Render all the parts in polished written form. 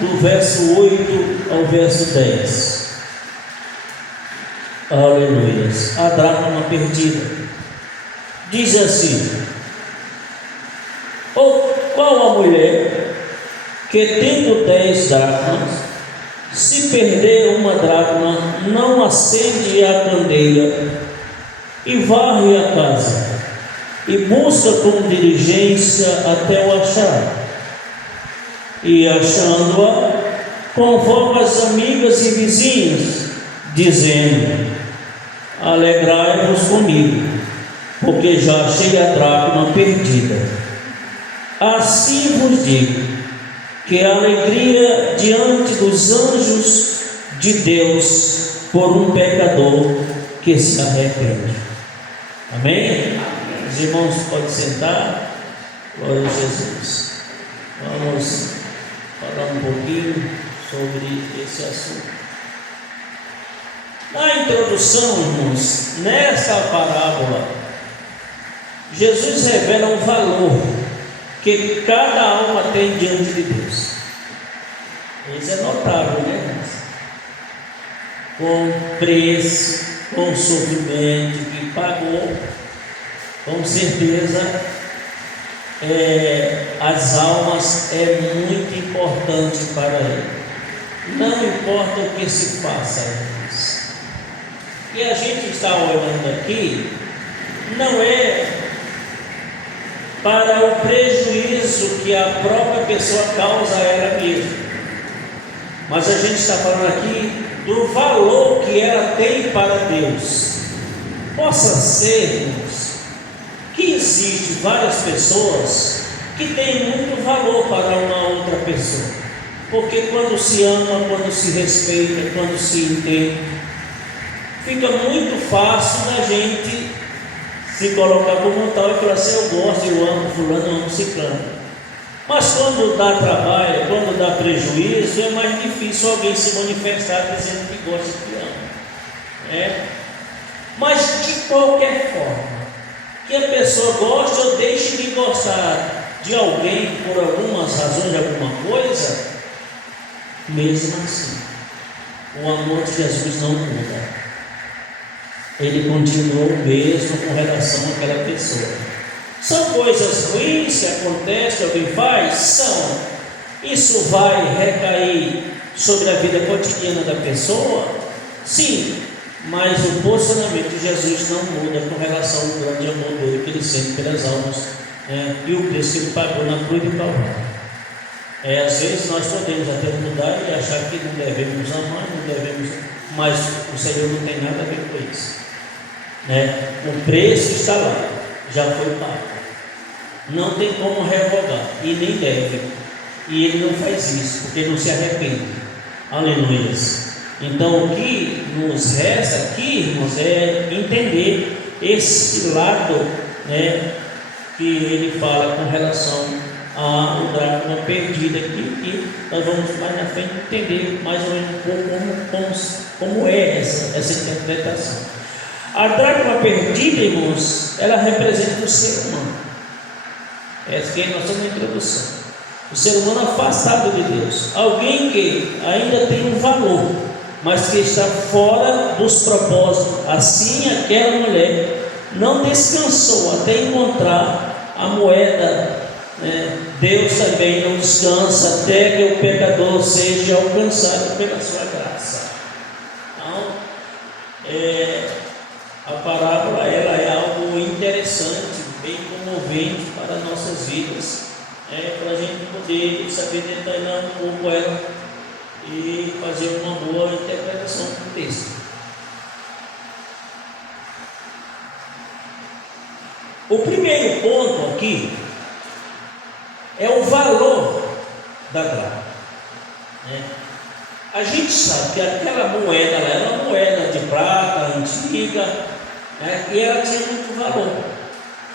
do verso 8 ao verso 10. Aleluia. A dracma perdida. Diz assim: ou qual a mulher que, tendo 10 dracmas, se perder uma dracma, não acende a candeia e varre a casa e busca com diligência até o achar, e achando-a, convoca as amigas e vizinhas, dizendo: alegrai-vos comigo, porque já achei a dracma perdida. Assim vos digo, que a alegria diante dos anjos de Deus por um pecador que se arrepende. Amém? Os irmãos podem sentar. Glória a Jesus. Vamos falar um pouquinho sobre esse assunto. Na introdução, irmãos, nesta parábola, Jesus revela um valor que cada alma tem diante de Deus. Isso é notável, né, irmãos? Com preço, com sofrimento que pagou, com certeza, as almas é muito importante para Ele. Não importa o que se faça, irmãos. E a gente está olhando aqui, não é para o prejuízo que a própria pessoa causa a ela mesma, mas a gente está falando aqui do valor que ela tem para Deus. Possa ser, irmãos, que existem várias pessoas que têm muito valor para uma outra pessoa, porque quando se ama, quando se respeita, quando se entende, fica muito fácil da gente se colocar como tal e falar assim: eu gosto, eu amo fulano, eu amo ciclano. Mas quando dá trabalho, quando dá prejuízo, é mais difícil alguém se manifestar dizendo que gosta e que ama. Mas de qualquer forma, que a pessoa goste ou deixe de gostar de alguém por algumas razões, de alguma coisa, mesmo assim, o amor de Jesus não muda. Ele continua o mesmo com relação àquela pessoa. São coisas ruins que acontecem, que alguém faz? São. Isso vai recair sobre a vida cotidiana da pessoa? Sim, mas o posicionamento de Jesus não muda com relação ao grande amor dele que ele sente pelas almas, e o preço que ele pagou na cruz do Calvário. Às vezes nós podemos até mudar e achar que não devemos amar, não devemos, mas o Senhor não tem nada a ver com isso. O preço está lá, já foi pago, não tem como revogar e nem deve, e ele não faz isso porque não se arrepende. Aleluia. Então o que nos resta aqui, irmãos, é entender esse lado, que ele fala com relação a dracma perdida aqui, que nós vamos mais na frente entender mais ou menos um pouco como é essa interpretação. A dracma perdida, irmãos, ela representa o ser humano. Essa aqui é a nossa introdução. O ser humano afastado de Deus, alguém que ainda tem um valor, mas que está fora dos propósitos. Assim, aquela mulher não descansou até encontrar a moeda. Deus também não descansa até que o pecador seja alcançado pela sua graça. Então, a parábola ela é algo interessante, bem comovente para nossas vidas, para a gente poder saber detalhar um pouco ela e fazer uma boa interpretação do texto. O primeiro ponto aqui é o valor da dracma. A gente sabe que aquela moeda ela era uma moeda de prata antiga, e ela tinha muito valor,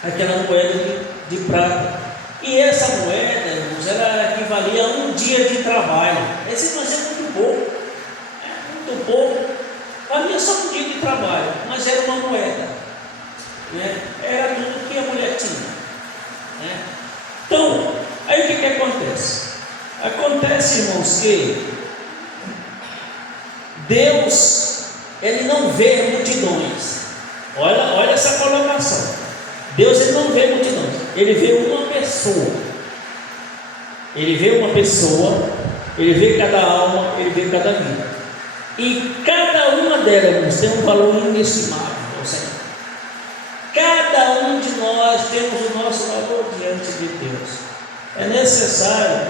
aquela moeda de prata. E essa moeda, irmãos, ela equivalia a um dia de trabalho. Esse mas é muito pouco, muito pouco. Valia só um dia de trabalho, mas era uma moeda, era tudo que a mulher tinha. Então, aí o que acontece? Acontece, irmãos, que Deus, Ele não vê multidões. Olha essa colocação. Deus, Ele não vê multidões, Ele vê uma pessoa. Ele vê uma pessoa, Ele vê cada alma, Ele vê cada vida. E cada uma delas, irmãos, tem um valor inestimável ao Senhor. Cada um de nós temos o nosso valor diante de Deus. É necessário,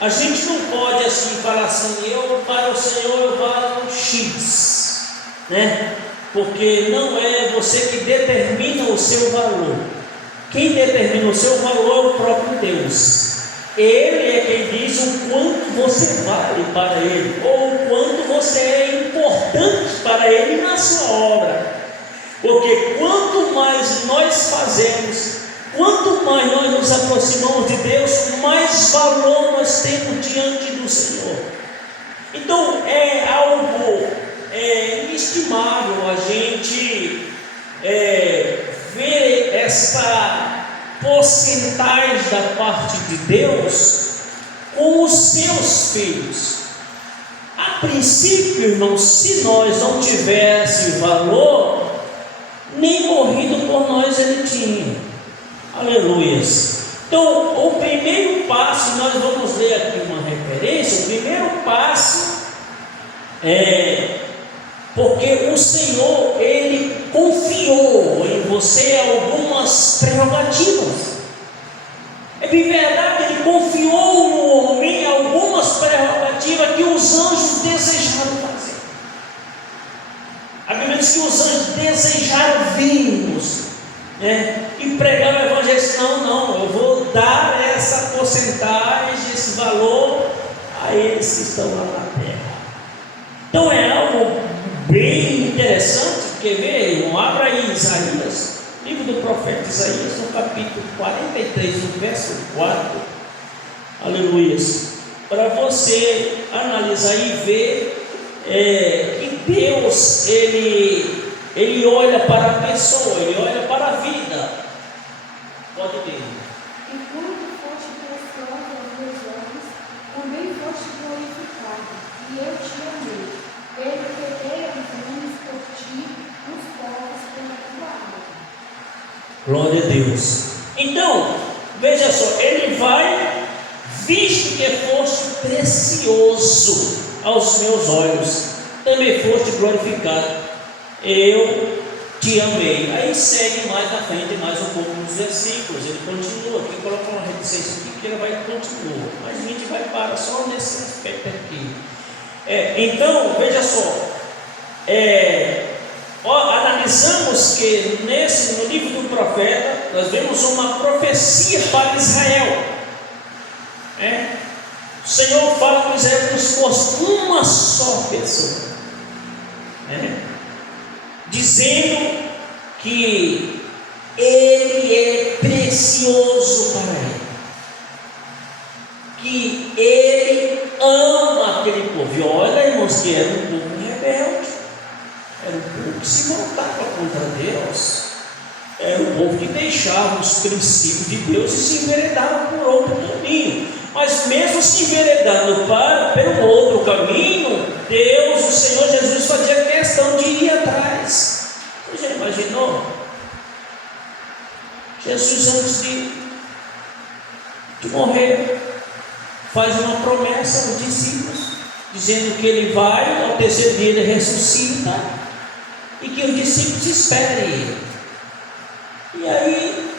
a gente não pode assim falar assim, eu para o Senhor eu valo X, né? Porque não é você que determina o seu valor. Quem determina o seu valor é o próprio Deus. Ele é quem diz o quanto você vale para Ele, ou o quanto você é importante para Ele na sua obra. Porque quanto mais nós fazemos, quanto mais nós nos aproximamos de Deus, mais valor nós temos diante do Senhor. Então é algo inestimável a gente ver essa porcentagem da parte de Deus com os seus filhos. A princípio, irmãos, se nós não tivéssemos valor, nem morrido por nós Ele tinha. Aleluias. Então, o primeiro passo, nós vamos ler aqui uma referência. O primeiro passo porque o Senhor, Ele confiou em você algumas prerrogativas. É de verdade, Ele confiou no homem algumas prerrogativas que os anjos desejaram fazer. A Bíblia diz que os anjos desejaram vir-nos, e pregar o Evangelho. Não, eu vou dar essa porcentagem, esse valor a eles que estão lá na terra. Então é algo bem interessante. Quer ver, irmão? Abra aí Isaías, livro do profeta Isaías, no capítulo 43, no verso 4. Aleluias. Para você analisar e ver que Deus, Ele olha para a pessoa, Ele olha para a vida. Pode ter. E quando foste precioso aos meus olhos, também foste glorificado, e eu te amei. Ele peguei os homens por ti, os povos pela tua alma. Glória a Deus. Então, veja só, Ele vai, visto que foste precioso aos meus olhos, também foste glorificado, eu te amei. Aí segue mais na frente, mais um pouco nos versículos. Ele continua aqui, coloca uma reticência aqui que ele vai continuar, mas a gente vai parar só nesse aspecto aqui. Então, veja só, analisamos que no livro do profeta nós vemos uma profecia para Israel. O Senhor fala com Israel como se fosse uma só pessoa, dizendo que Ele é precioso para Ele, que Ele ama aquele povo. E olha, irmãos, que era um povo rebelde, era um povo que se voltava contra Deus, era um povo que deixava os princípios de Deus e se enveredava por outro caminho. Mas mesmo se enveredando pelo outro caminho, Deus, o Senhor Jesus, fazia questão de ir atrás. Você já imaginou? Jesus, antes de morrer, faz uma promessa aos discípulos, dizendo que Ele vai, ao terceiro dia Ele ressuscita, e que os discípulos esperem Ele. E aí,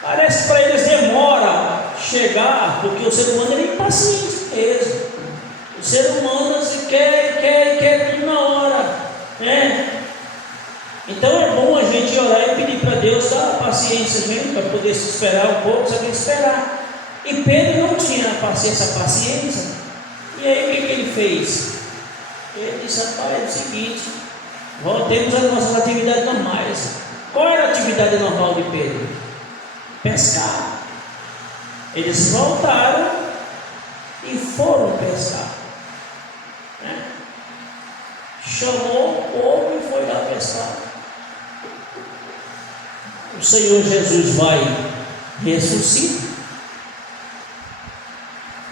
parece que para eles demora chegar, porque o ser humano é impaciente mesmo. O ser humano quer tudo na hora, Então é bom a gente orar e pedir para Deus dar paciência mesmo, para poder se esperar um pouco, só tem que esperar. E Pedro não tinha paciência. E aí o que ele fez? Ele disse: rapaz, é o seguinte, voltemos às nossas atividades normais. Qual era a atividade normal de Pedro? Pescar. Eles voltaram e foram pescar. Chamou o povo e foi lá pescar. O Senhor Jesus vai, ressuscita,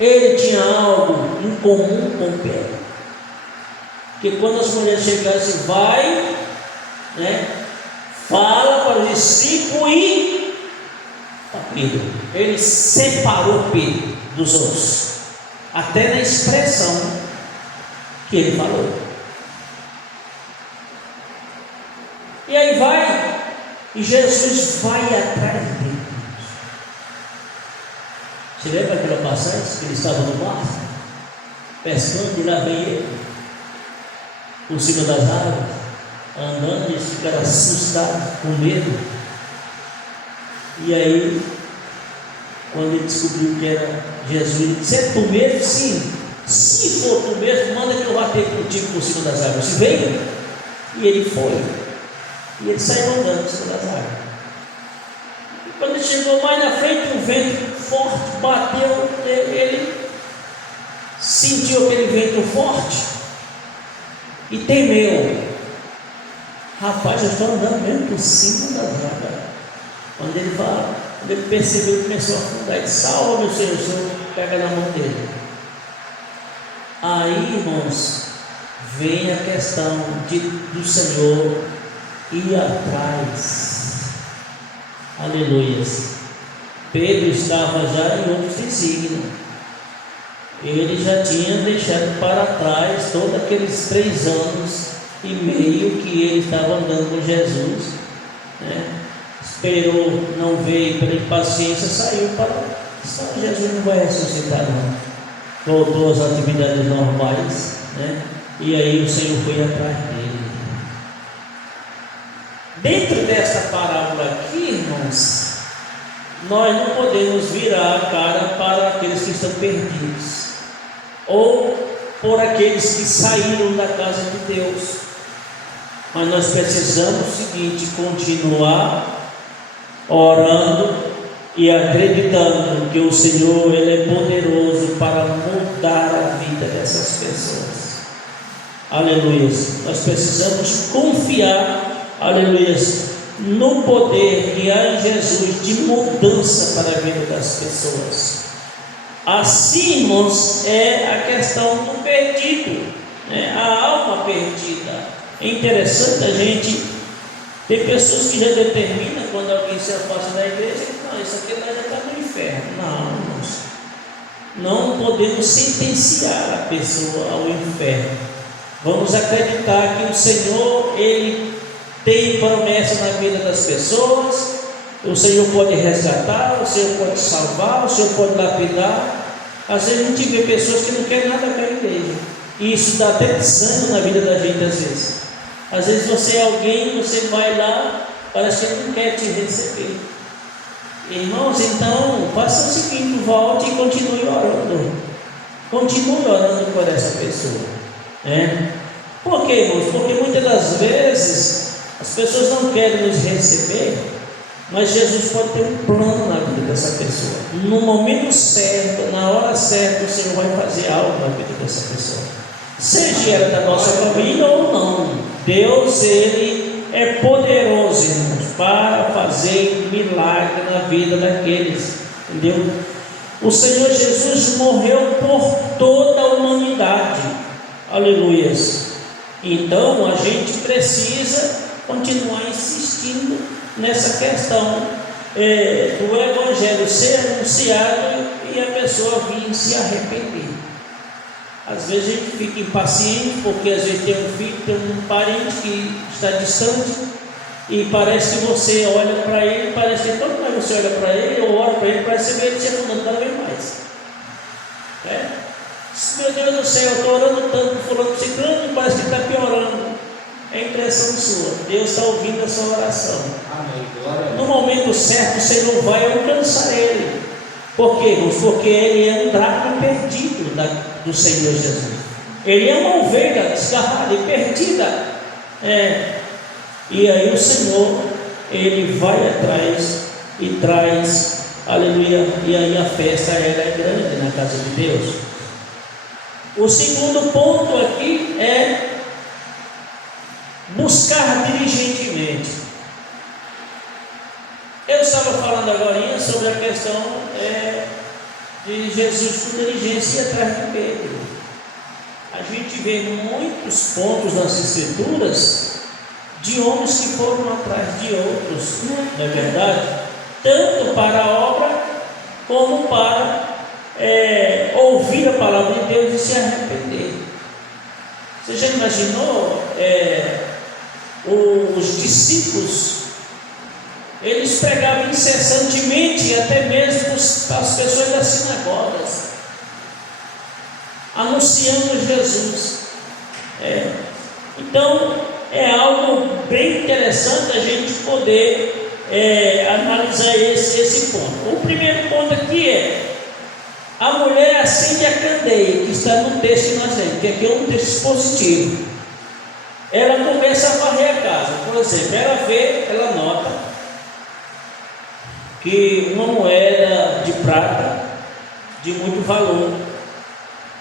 ele tinha algo em comum com Pedro, que quando as mulheres chegassem, vai, fala para o discípulo e para Pedro. Ele separou Pedro dos outros, até na expressão que ele falou. E aí vai, e Jesus vai atrás dele. Você lembra aquela passagem que ele estava no mar, pescando, e lá vem ele, por cima das águas, andando, e eles ficaram assustados, com medo. E aí, quando ele descobriu que era Jesus, ele disse: é tu mesmo? Sim. Se for tu mesmo, manda que eu vá ter contigo por cima das águas. Se veio, e ele foi. E ele saiu andando por cima das águas. E quando ele chegou mais na frente, um vento forte bateu, ele sentiu aquele vento forte e temeu. Rapaz, eu estou andando mesmo por cima das águas. Quando ele percebeu, começou a afundar. Ele disse: salva, meu Senhor. O Senhor pega na mão dele. Aí, irmãos, vem a questão do Senhor ir atrás. Aleluia. Pedro estava já em outros desígnios. Ele já tinha deixado para trás todos aqueles 3 anos e meio que ele estava andando com Jesus, Esperou, não veio, pela impaciência saiu para... Jesus não vai ressuscitar não. Voltou às atividades normais, E aí o Senhor foi atrás dele. Dentro desta parábola aqui, irmãos, nós não podemos virar a cara para aqueles que estão perdidos, ou por aqueles que saíram da casa de Deus, mas nós precisamos o seguinte: continuar orando e acreditando que o Senhor, Ele é poderoso para mudar a vida dessas pessoas. Aleluia. Nós precisamos confiar, aleluia, no poder que há em Jesus de mudança para a vida das pessoas. Assim, irmãos, é a questão do perdido, a alma perdida. É interessante a gente ter pessoas que já determinam, quando alguém se afasta da igreja, não, isso aqui já está no inferno. Não, irmãos, não podemos sentenciar a pessoa ao inferno. Vamos acreditar que o Senhor, Ele tem promessa na vida das pessoas. O Senhor pode resgatar, o Senhor pode salvar, o Senhor pode lapidar. Às vezes a gente vê pessoas que não querem nada com a igreja, e isso dá até desânimo na vida da gente às vezes. Às vezes você é alguém, você vai lá, parece que ele não quer te receber. Irmãos, então faça o seguinte: volte e continue orando. Continue orando por essa pessoa. Por quê, irmãos? Porque muitas das vezes as pessoas não querem nos receber, mas Jesus pode ter um plano na vida dessa pessoa. No momento certo, na hora certa, o Senhor vai fazer algo na vida dessa pessoa, seja ela da nossa família ou não. Deus, Ele é poderoso, irmãos, para fazer milagre na vida daqueles, entendeu? O Senhor Jesus morreu por toda a humanidade. Aleluias. Então a gente precisa continuar insistindo nessa questão do Evangelho ser anunciado e a pessoa vir se arrepender. Às vezes a gente fica impaciente, porque às vezes tem um filho, tem um parente que está distante, e parece que você olha para ele, parece que quanto mais você olha para ele, ou ora para ele, parece que você vê ele se afundando cada vez mais. Meu Deus do céu, eu estou orando tanto, fulano, ciclano, e parece que está piorando. É impressão sua. Deus está ouvindo a sua oração. Amém. No momento certo, o Senhor vai alcançar ele. Por quê, irmãos? Porque ele é um dracma perdido do Senhor Jesus. Ele é uma ovelha desgarrada e perdida. E aí o Senhor, Ele vai atrás e traz, aleluia, e aí a festa ela é grande na casa de Deus. O segundo ponto aqui é buscar diligentemente. Eu estava falando agora sobre a questão E Jesus, com diligência, ia atrás de Pedro. A gente vê muitos pontos nas Escrituras de homens que foram atrás de outros, não é verdade? Tanto para a obra, como para ouvir a palavra de Deus e se arrepender. Você já imaginou os discípulos? Eles pregavam incessantemente, até mesmo as pessoas das sinagogas, anunciando Jesus. Então, é algo bem interessante a gente poder analisar esse ponto. O primeiro ponto aqui é: a mulher acende a candeia, que está no texto que nós lemos, que aqui é um texto expositivo. Ela começa a varrer a casa. Por exemplo, ela nota que uma moeda de prata de muito valor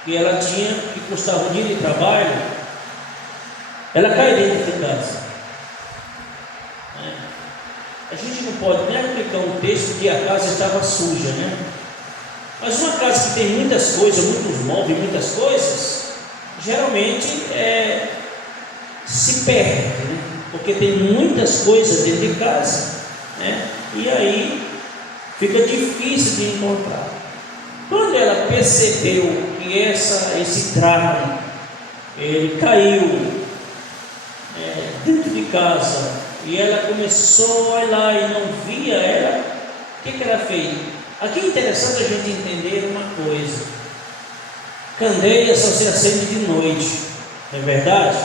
que ela tinha, que custava um dia de trabalho, ela cai dentro de casa. A gente não pode nem aplicar um texto que a casa estava suja, né? Mas uma casa que tem muitas coisas, muitos móveis, muitas coisas, geralmente se perde, né? Porque tem muitas coisas dentro de casa, né? E aí fica difícil de encontrar. Quando ela percebeu que esse dracma ele caiu dentro de casa, e ela começou a olhar e não via ela, o que ela fez? Aqui é interessante a gente entender uma coisa: candeia só se acende de noite, não é verdade?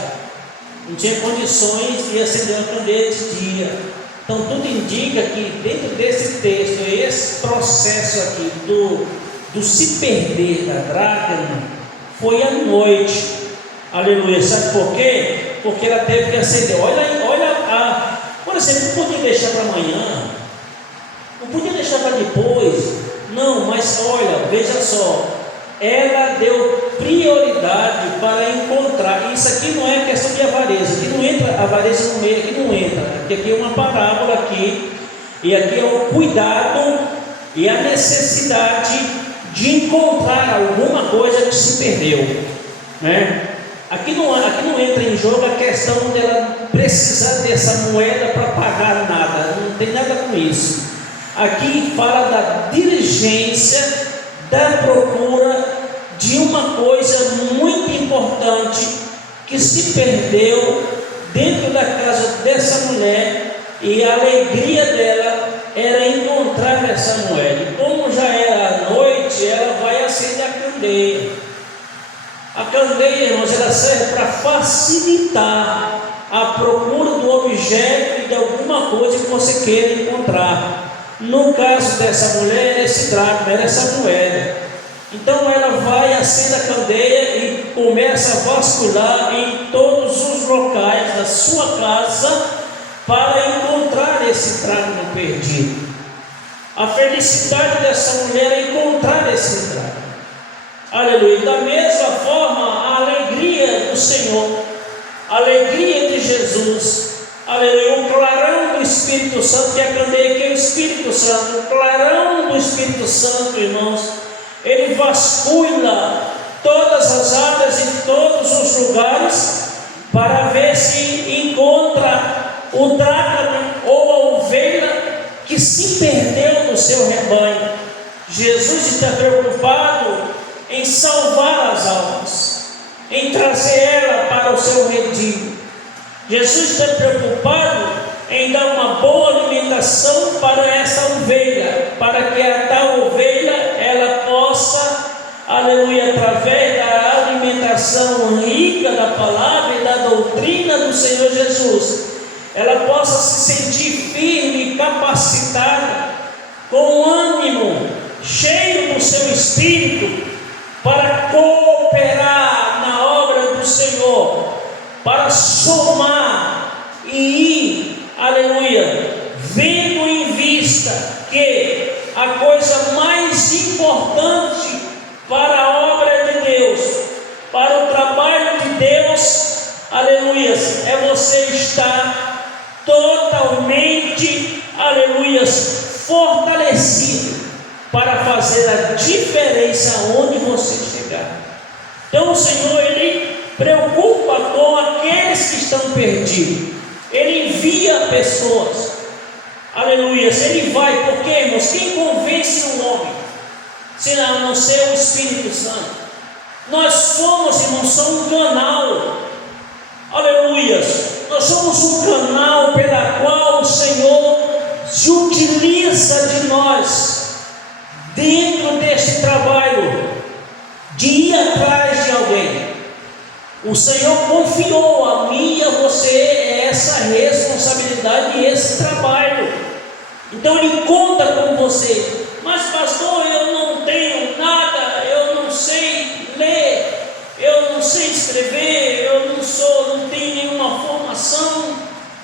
Não tinha condições de acender uma candeia de dia. Então tudo indica que dentro desse texto, esse processo aqui do se perder da dracma foi à noite. Aleluia. Sabe por quê? Porque ela teve que acender. Por exemplo, não podia deixar para amanhã, não podia deixar para depois. Não, mas olha, veja só, ela deu prioridade para encontrar. Isso aqui não é questão de avareza, aqui não entra avareza no meio, aqui não entra, porque aqui é uma parábola aqui, e aqui é o cuidado e a necessidade de encontrar alguma coisa que se perdeu, né? Aqui não entra em jogo a questão dela precisar dessa moeda para pagar nada, não tem nada com isso. Aqui fala da diligência, da procura de uma coisa muito importante que se perdeu dentro da casa dessa mulher, e a alegria dela era encontrar essa moeda. E como já era à noite, ela vai acender a candeia. A candeia, irmãos, ela serve para facilitar a procura do objeto e de alguma coisa que você queira encontrar. No caso dessa mulher, era esse dracma, era essa moeda. Então ela vai, acende a candeia e começa a vasculhar em todos os locais da sua casa para encontrar esse dracma perdido. A felicidade dessa mulher é encontrar esse dracma. Aleluia. Da mesma forma, a alegria do Senhor, a alegria de Jesus, aleluia, o clarão do Espírito Santo, que é a candeia, que é o Espírito Santo, o clarão do Espírito Santo, irmãos, ele vasculha todas as áreas e todos os lugares para ver se encontra o dracma ou a ovelha que se perdeu do seu rebanho. Jesus está preocupado em salvar as almas, em trazer ela para o seu redil. Jesus está preocupado em dar uma boa alimentação para essa ovelha, para que a tal ovelha ela possa, aleluia, através da alimentação rica da palavra e da doutrina do Senhor Jesus, ela possa se sentir firme e capacitada, com ânimo, cheio do seu espírito, para cooperar na obra do Senhor, para somar e ir, aleluia, vendo em vista que a coisa mais importante para a obra de Deus, para o trabalho de Deus, aleluia, é você estar totalmente, aleluia, fortalecido para fazer a diferença onde você chegar. Então o Senhor, Ele preocupa com aqueles que estão perdidos. Ele envia pessoas. Aleluia. Ele vai, porque, irmãos, quem convence um homem, se não ser o Espírito Santo? Nós somos, irmãos, somos um canal. Aleluia. Nós somos um canal pela qual o Senhor se utiliza de nós dentro deste trabalho de ir atrás de alguém. O Senhor confiou a mim e a você essa responsabilidade e esse trabalho. Então Ele conta com você. Mas pastor, eu não tenho nada, eu não sei ler, eu não sei escrever, eu não tenho nenhuma formação,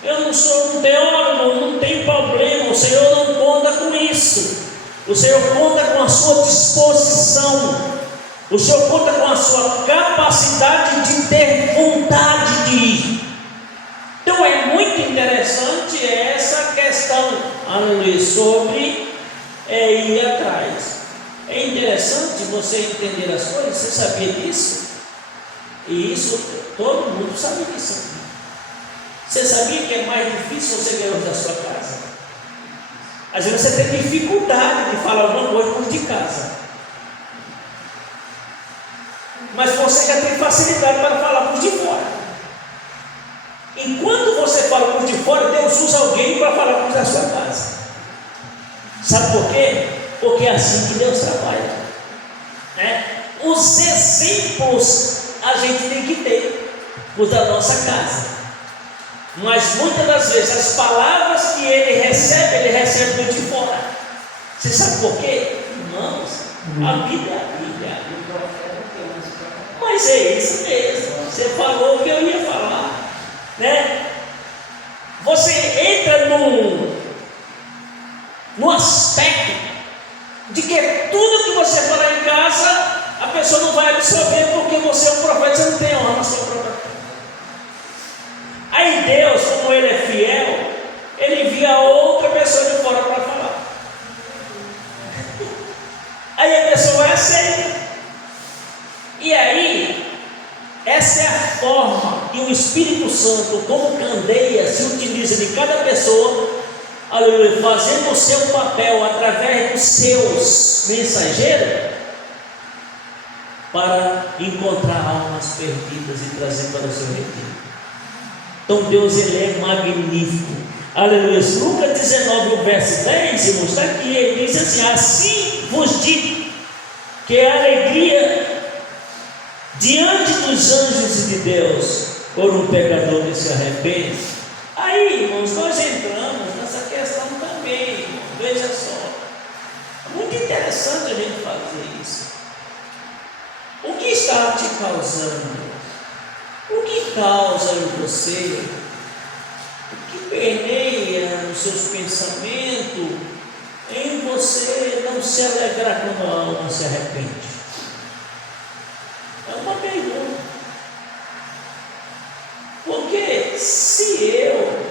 eu não sou um teólogo, não tem problema. O Senhor não conta com isso. O Senhor conta com a sua disposição. O Senhor conta com a sua capacidade de ter vontade de ir. Então é muito interessante essa questão, aleluia, sobre ir atrás. É interessante você entender as coisas. Você sabia disso? E isso todo mundo sabe disso. Você sabia que é mais difícil você ganhar da sua casa? Às vezes você tem dificuldade de falar alguma coisa por de casa, mas você já tem facilidade para falar por de fora. Enquanto você fala por de fora, Deus usa alguém para falar por da sua casa. Sabe por quê? Porque é assim que Deus trabalha, né? Os exemplos a gente tem que ter os da nossa casa, mas muitas das vezes as palavras que ele recebe por de fora. Você sabe por quê? Irmãos, a Bíblia é a Bíblia. Mas é isso mesmo, você falou o que eu ia falar, né? Você entra no aspecto de que tudo que você falar em casa, a pessoa não vai absorver, porque você é um profeta, você não tem honra na sua própria casa. Aí Deus, como Ele é fiel, Ele envia outra pessoa de fora para falar. Aí a pessoa aceita. E aí, essa é a forma que o Espírito Santo, como candeia, se utiliza de cada pessoa, aleluia, fazendo o seu papel através dos seus mensageiros, para encontrar almas perdidas e trazer para o seu retiro. Então Deus, Ele é magnífico. Aleluia. Lucas 19, o verso 10, irmãos, está aqui. Ele diz assim: assim vos digo que a alegria diante dos anjos de Deus por um pecador que se arrepende. Aí, irmãos, nós entramos nessa questão também, irmãos. Veja só, é muito interessante a gente fazer isso. O que está te causando? O que causa em você? O que permeia nos seus pensamentos em você não se alegrar quando a alma se arrepende? É uma pergunta. Porque se eu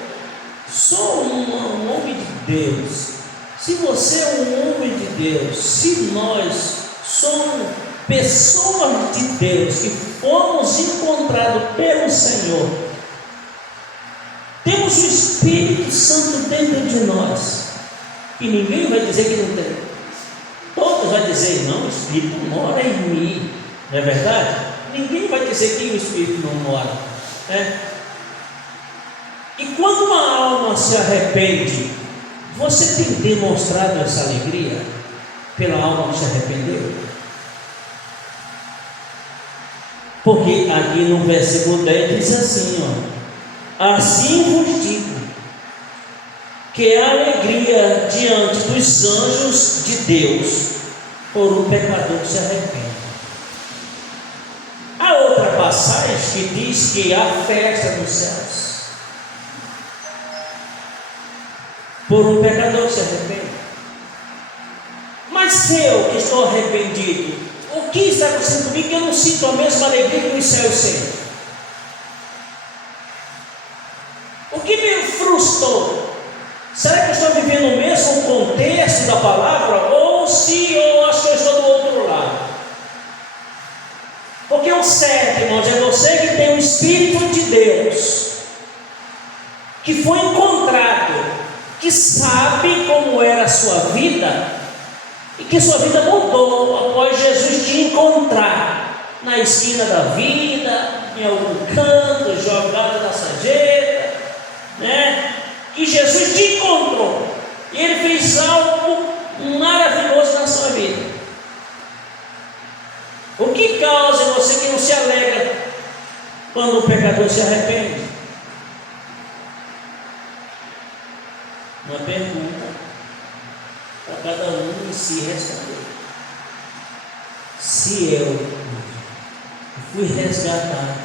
sou um homem de Deus, se você é um homem de Deus, se nós somos pessoas de Deus que fomos encontrados pelo Senhor, temos o Espírito Santo dentro de nós, e ninguém vai dizer que não tem. Todos vão dizer: não, o Espírito mora em mim. Não é verdade? Ninguém vai dizer que o Espírito não mora, né? E quando uma alma se arrepende, você tem demonstrado essa alegria pela alma que se arrependeu? Porque aqui no versículo 10 diz assim, ó: assim vos digo que a alegria diante dos anjos de Deus por um pecador que se arrepende. Há outra passagem que diz que há festa nos céus por um pecador que se arrepende. Mas eu que estou arrependido, o que está acontecendo comigo que eu não sinto a mesma alegria que os céus sentem? O que me frustrou? Será que eu estou vivendo o mesmo contexto da palavra? Ou se eu acho que eu estou do outro que foi encontrado, que sabe como era a sua vida e que sua vida mudou após Jesus te encontrar na esquina da vida, em algum canto, jogado da sarjeta, né? Que Jesus te encontrou e Ele fez algo maravilhoso na sua vida. O que causa em você que não se alegra quando o pecador se arrepende? Uma pergunta para cada um em si responder. Se eu fui resgatado,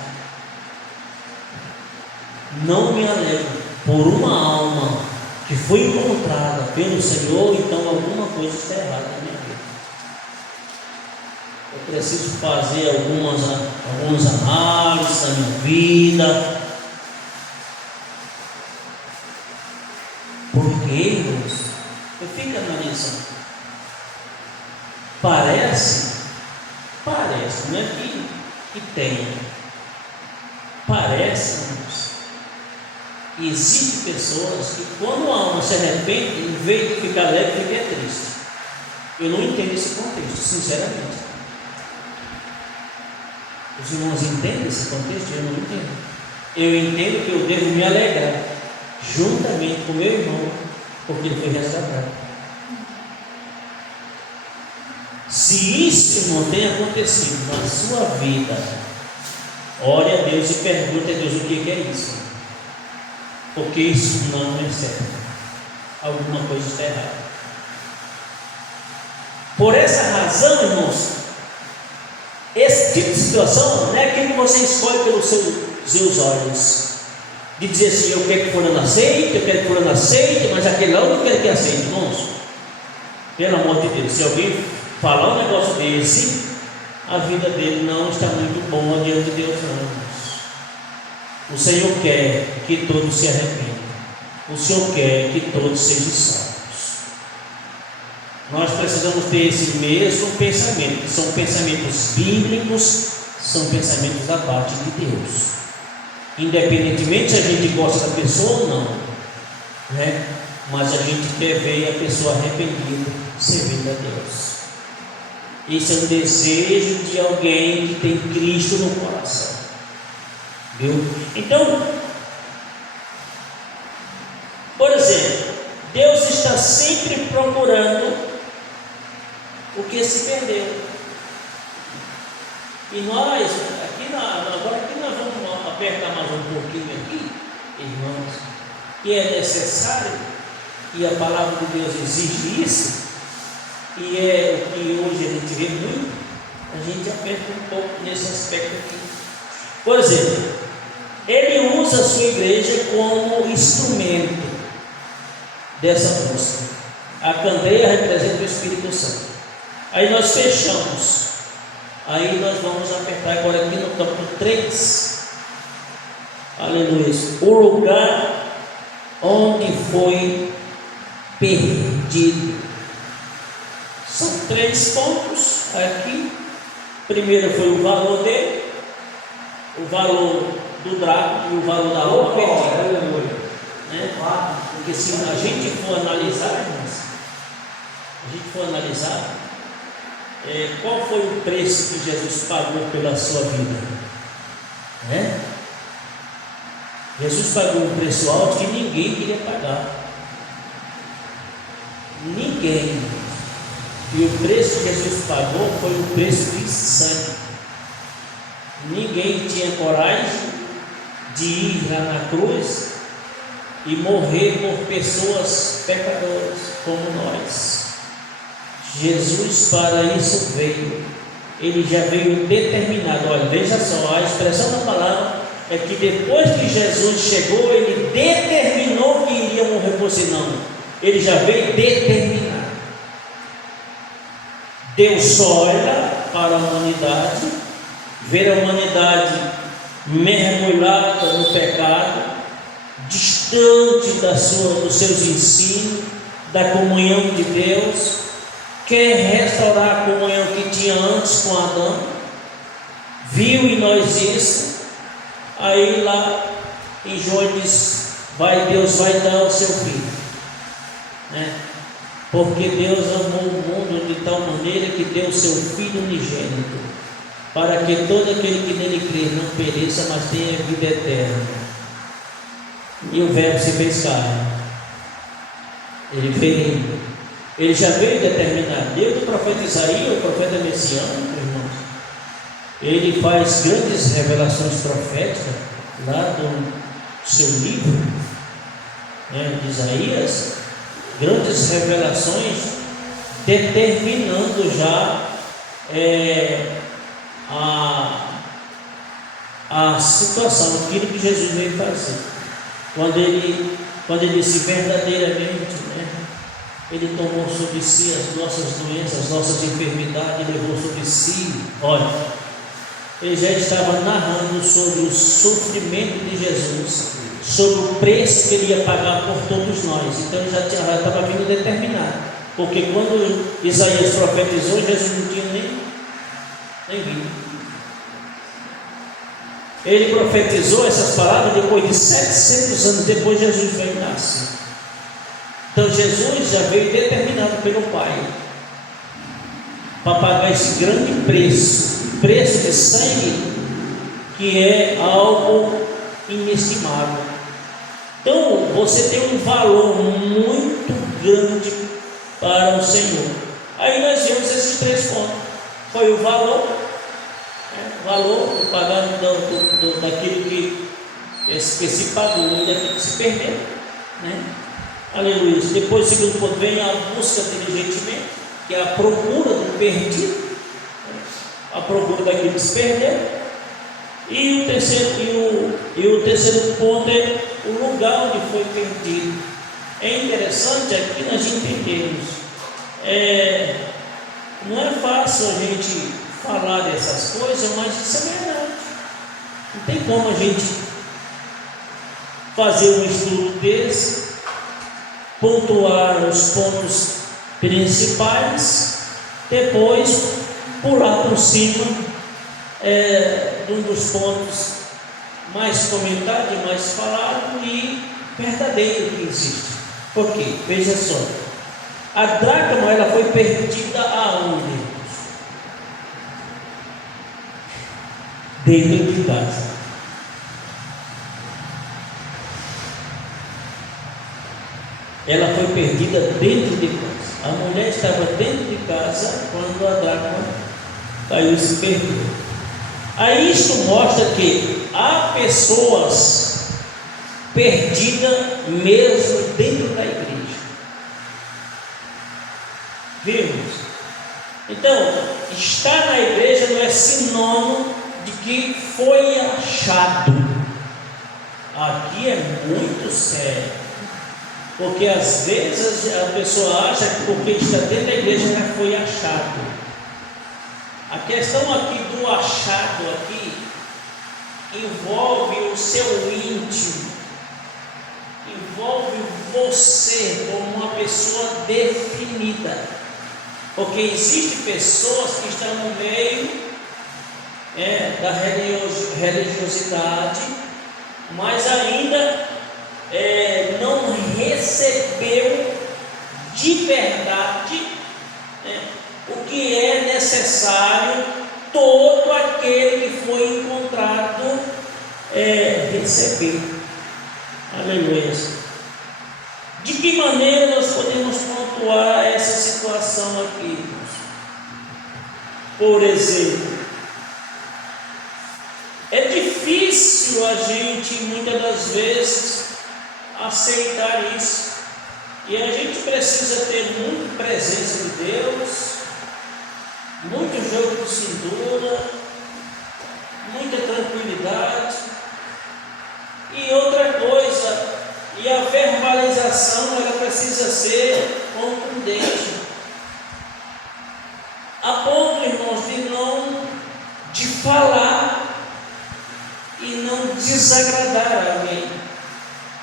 não me alegro por uma alma que foi encontrada pelo Senhor, então alguma coisa está errada na minha vida. Eu preciso fazer algumas análises da minha vida. Porque, irmãos, eu fico analisando. Parece, não é que tem. Parece, irmãos, que existem pessoas que quando a alma se arrepende, em vez de ficar alegre, fica triste. Eu não entendo esse contexto, sinceramente. Os irmãos entendem esse contexto? Eu não entendo. Eu entendo que eu devo me alegrar juntamente com meu irmão, porque ele foi resgatado. Se isso, irmão, tem acontecido na sua vida, ore a Deus e pergunte a Deus o que é isso, porque isso não é certo. Alguma coisa está errada. Por essa razão, irmãos, esse tipo de situação não é aquilo que você escolhe pelos seus olhos, de dizer assim: eu quero que fulano aceite, eu quero que fulano aceite, mas aquele lá eu não quero que aceite. Irmãos, pelo amor de Deus, se alguém falar um negócio desse, a vida dele não está muito boa diante de Deus, não, irmãos. O Senhor quer que todos se arrependam, o Senhor quer que todos sejam salvos. Nós precisamos ter esse mesmo pensamento, que são pensamentos bíblicos, são pensamentos da parte de Deus, independentemente se a gente gosta da pessoa ou não, né? Mas a gente quer ver a pessoa arrependida servindo a Deus. Esse é o desejo de alguém que tem Cristo no coração, viu? Então, por exemplo, Deus está sempre procurando o que se perdeu. E nós, agora aqui nós vamos apertar mais um pouquinho aqui, irmãos, que é necessário, e a palavra de Deus exige isso, e é o que hoje a gente vê muito, a gente aperta um pouco nesse aspecto aqui. Por exemplo, ele usa a sua igreja como instrumento dessa música. A candeia representa o Espírito Santo. Aí nós fechamos. Aí nós vamos apertar agora aqui no capítulo 3. Aleluia. O lugar onde foi perdido. São 3 pontos aqui. Primeiro foi o valor dele, o valor do draco e o valor da alma perdida, né? Porque se a gente for analisar, qual foi o preço que Jesus pagou pela sua vida, né? Jesus pagou um preço alto que ninguém queria pagar, ninguém. E o preço que Jesus pagou foi o preço de sangue. Ninguém tinha coragem de ir lá na cruz e morrer por pessoas pecadoras como nós. Jesus para isso veio. Ele já veio determinado. Olha, veja só, a expressão da palavra é que depois que Jesus chegou, ele determinou que iria morrer por si. Não, ele já veio determinado. Deus olha para a humanidade, vê a humanidade mergulhada no pecado, distante dos seus ensinos, da comunhão de Deus, quer restaurar a comunhão que tinha antes com Adão, viu em nós isso. Aí lá em João diz: Deus vai dar o seu filho, né? Porque Deus amou o mundo de tal maneira que deu o seu Filho unigênito, para que todo aquele que nele crê não pereça, mas tenha vida eterna. E o Verbo se fez carne. Ele já veio determinar. Desde o profeta Isaías, o profeta messiânico, irmãos, ele faz grandes revelações proféticas lá do seu livro, né, de Isaías, grandes revelações determinando já a situação, aquilo que Jesus veio fazer. Quando ele disse verdadeiramente, né, ele tomou sobre si as nossas doenças, as nossas enfermidades, levou sobre si. Olha, ele já estava narrando sobre o sofrimento de Jesus, sobre o preço que ele ia pagar por todos nós. Então ele já estava vindo determinado, porque quando Isaías profetizou, Jesus não tinha nem vindo. Ele profetizou essas palavras depois de 700 anos depois Jesus veio nascer. Então Jesus já veio determinado pelo Pai para pagar esse grande preço de sangue, que é algo inestimável. Então você tem um valor muito grande para o Senhor. Aí nós vimos esses 3 pontos. Foi o valor do pagamento daquilo que se pagou e daquilo que se perdeu, né? Aleluia. Depois o segundo ponto vem a busca diligentemente, que é a procura do perdido, né? A procura daquilo que se perdeu. E o terceiro ponto é o lugar onde foi perdido. É interessante aqui nós entendemos, não é fácil a gente falar dessas coisas, mas isso é verdade. Não tem como a gente fazer um estudo desse, pontuar os pontos principais, depois pular por cima de um dos pontos mais comentados e mais falados e verdadeiro que existe. Por quê? Veja só, a dracma ela foi perdida aonde? Dentro de casa. Ela foi perdida dentro de casa. A mulher estava dentro de casa quando a dracma caiu e se perdeu. Aí isto mostra que há pessoas perdidas mesmo dentro da igreja. Vimos? Então, estar na igreja não é sinônimo de que foi achado. Aqui é muito sério, porque às vezes a pessoa acha que porque está dentro da igreja já foi achado. A questão aqui do achado aqui envolve o seu íntimo, envolve você como uma pessoa definida, porque existem pessoas que estão no meio da religiosidade, mas ainda não recebeu de verdade o que é necessário todo aquele que foi encontrado receber. Aleluia. De que maneira nós podemos pontuar essa situação aqui? Por exemplo, é difícil a gente muitas das vezes aceitar isso, e a gente precisa ter muita presença de Deus, muito jogo de cintura, muita tranquilidade, e outra coisa, e a verbalização ela precisa ser contundente, a ponto, irmãos, de falar e não desagradar alguém.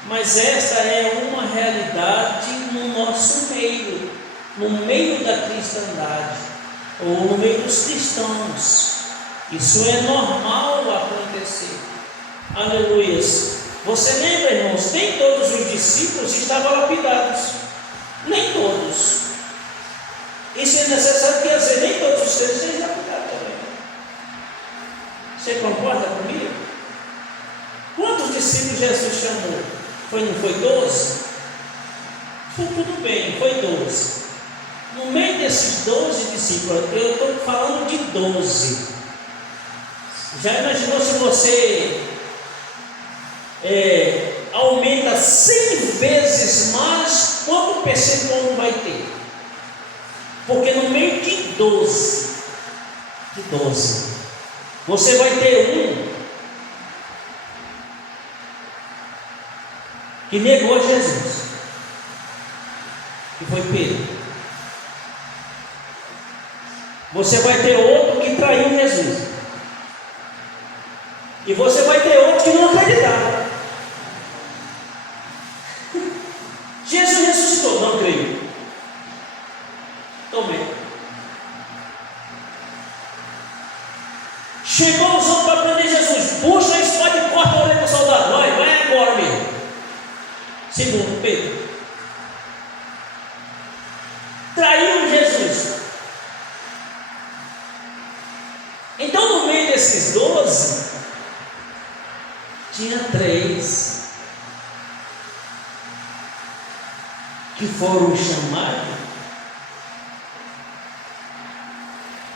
Mas esta é uma realidade no nosso meio, no meio da cristandade, ou no meio dos cristãos. Isso é normal acontecer. Aleluia. Você lembra, irmãos, nem todos os discípulos estavam lapidados, nem todos. Isso é necessário, quer dizer, nem todos os crentes sejam lapidados também. Você concorda comigo? Quantos discípulos Jesus chamou? Não foi 12? Foi tudo bem, foi 12. No meio desses 12 discípulos, eu estou falando de 12. Já imaginou se você aumenta 100 vezes mais, quanto percentual não vai ter? Porque no meio de 12, você vai ter um que negou Jesus, que foi Pedro. Você vai ter outro que traiu Jesus, e você vai ter outro que não acreditava. Jesus ressuscitou, não creio. Tomei. Chegou os outros para prender Jesus. Puxa a espada e corta a orelha do soldado. Vai agora mesmo. Segundo, Pedro. Traiu Jesus. Então, no meio desses 12, tinha 3 que foram chamados,